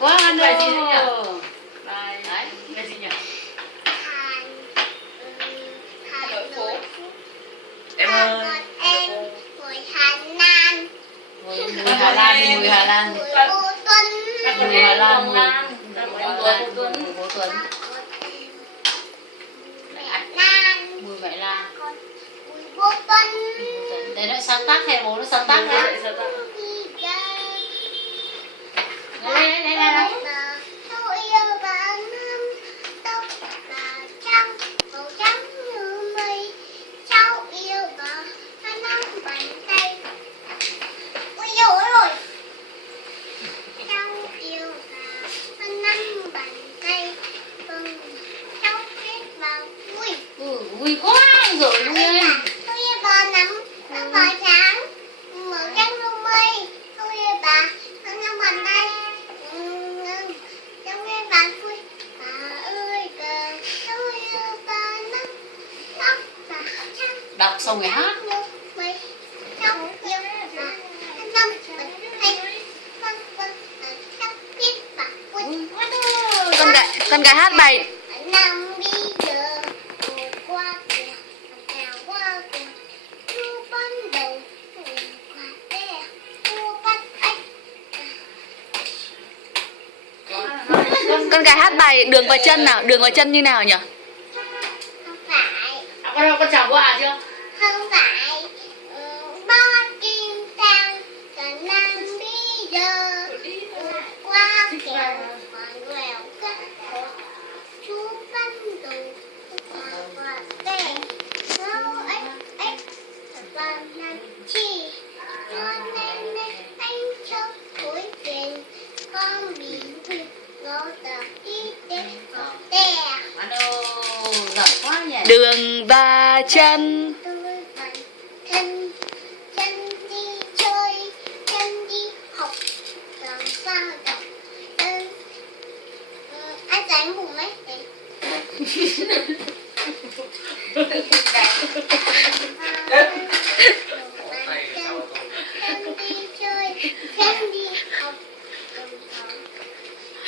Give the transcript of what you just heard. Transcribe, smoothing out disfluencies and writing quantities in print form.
quá anh Bài gì ơi. đấy nhỉ? Bài gì nhỉ? Hà Nội phố. Em ơi. Em người Hà Nam. Mùi Hà Lan, mùi Hà Lan. Mùi cô Tuấn. Mùi Hà Lan, mùi Mùi Bố Tuấn. Mẹ Lan. Mùi mẹ Lan. Mùi cô Tuấn. Đấy nó sáng tác hay bố nó sáng tác đấy. Đây. Tôi yêu bà Năm. Tóc bà trắng, màu trắng như mây. Cháu yêu bà Hà Nam bàn tay. Ôi dồi ôi. Cháu yêu bà Hà Nam bàn tay. Vâng, cháu biết bà vui. Vui quá rồi Bà vui ơi lên. bà, tôi yêu bà Năm, bà trắng, màu trắng như mây. Tôi yêu bà Hà Nam bàn tay. Cháu nghe bà vui. Bà ơi bà, cháu yêu bà Năm. Tóc bà trắng. Đọc xong rồi hát. Cháu yêu bà Hà Nam bàn tay. Vâng, cháu biết bà vui. Con gái hát bài Năm bây giờ qua kìa, nào qua kìa, chú bắt đầu qua kìa, chú bắt ếch. con gái hát bài đường vào chân nào, đường vào chân như nào nhỉ? Không phải, Con chào bố à chưa? không phải, ba kim tang cả năm bây giờ qua kìa, còn quẹo cắt chú bắt đầu qua kìa, chú ếch ếch và làm chi? Cho nên anh cho túi tiền con bị hụt ngó tập đi đến học tè. Anh ơi, giỏi quá nhỉ. Đường và chân. Tôi bận thân chân đi chơi, chân đi học, làm sao đọc chân. Anh đánh bụng ấy.